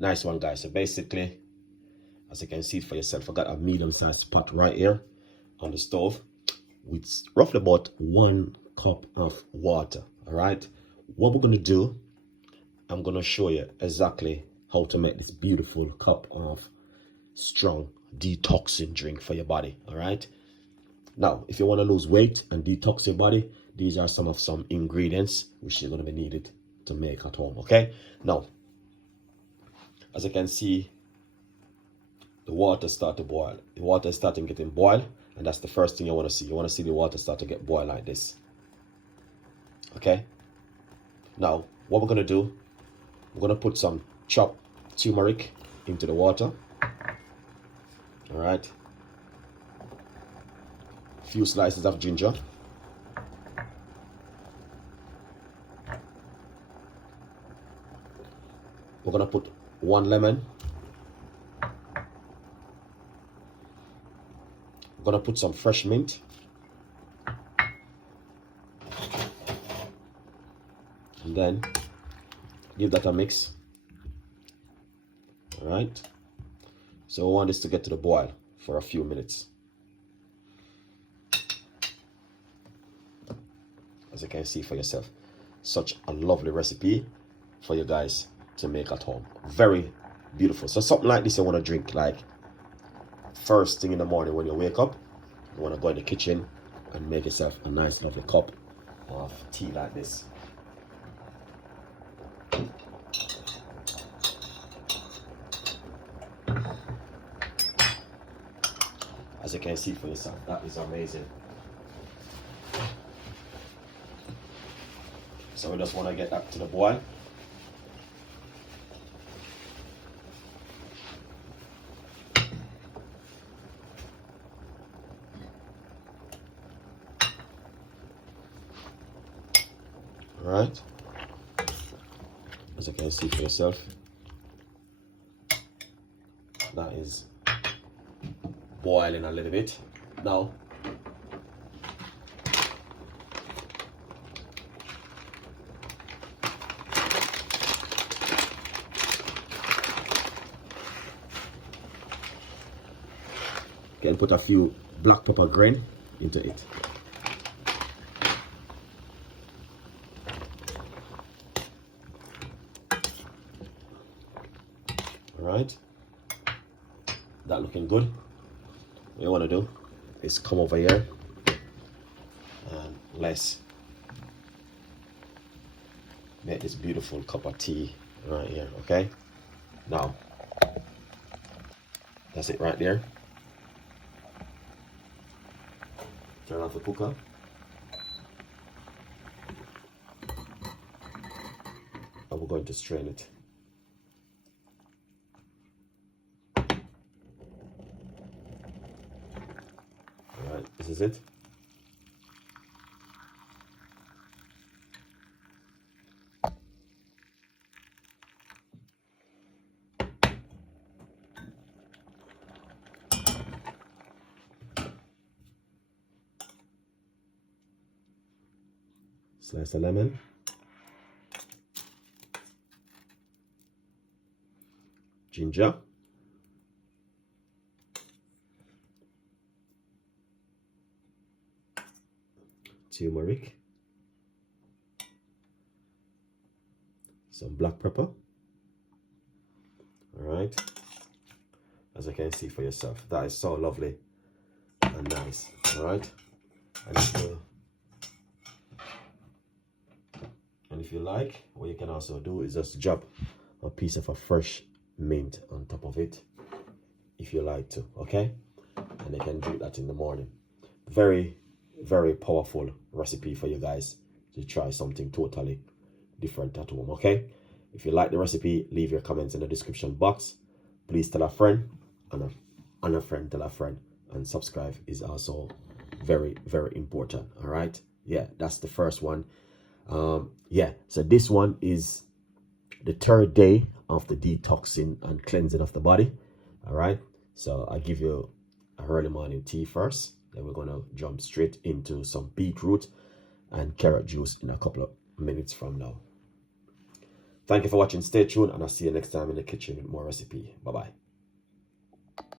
Nice one, guys. So basically, as you can see for yourself, I got a medium-sized pot right here on the stove with roughly about 1 cup of water. All right, what we're gonna do, I'm gonna show you exactly how to make this beautiful cup of strong detoxing drink for your body. All right, now if you want to lose weight and detox your body, these are some ingredients which you're going to be needed to make at home. Okay, now as you can see, the water start to boil. The water is starting getting boiled, and that's the first thing you want to see. You want to see the water start to get boiled like this. Okay, now what we're going to do, we're going to put some chopped turmeric into the water. All right, a few slices of ginger, we're going to put 1 lemon, we're going to put some fresh mint, and then give that a mix. All right, so we want this to get to the boil for a few minutes. As you can see for yourself, such a lovely recipe for you guys to make at home. Very beautiful. So something like this you want to drink like first thing in the morning when you wake up. You want to go in the kitchen and make yourself a nice lovely cup of tea like this. As you can see for yourself, that is amazing. So we just want to get that to the boil. All right, as you can see for yourself, that is boiling a little bit. Now you can put a few black pepper grain into it. All right, that looking good. What you want to do is come over here and let's make this beautiful cup of tea right here. Okay, now that's it right there. Turn off the cooker. And we're going to strain it. Alright, this is it. Slice of lemon. Ginger. Turmeric. Some black pepper. All right. As you can see for yourself, that is so lovely and nice. All right. And if you like, what you can also do is just drop a piece of a fresh mint on top of it, if you like to. Okay, and you can drink that in the morning. Very, very powerful recipe for you guys to try something totally different at home. Okay, if you like the recipe, leave your comments in the description box. Please tell a friend, and a friend tell a friend, and subscribe is also very, very important. All right, yeah, that's the first one. Yeah, so this one is the 3rd day of the detoxing and cleansing of the body. All right, so I give you a early morning tea first, then we're gonna jump straight into some beetroot and carrot juice in a couple of minutes from now. Thank you for watching. Stay tuned, and I'll see you next time in the kitchen with more recipe. Bye bye.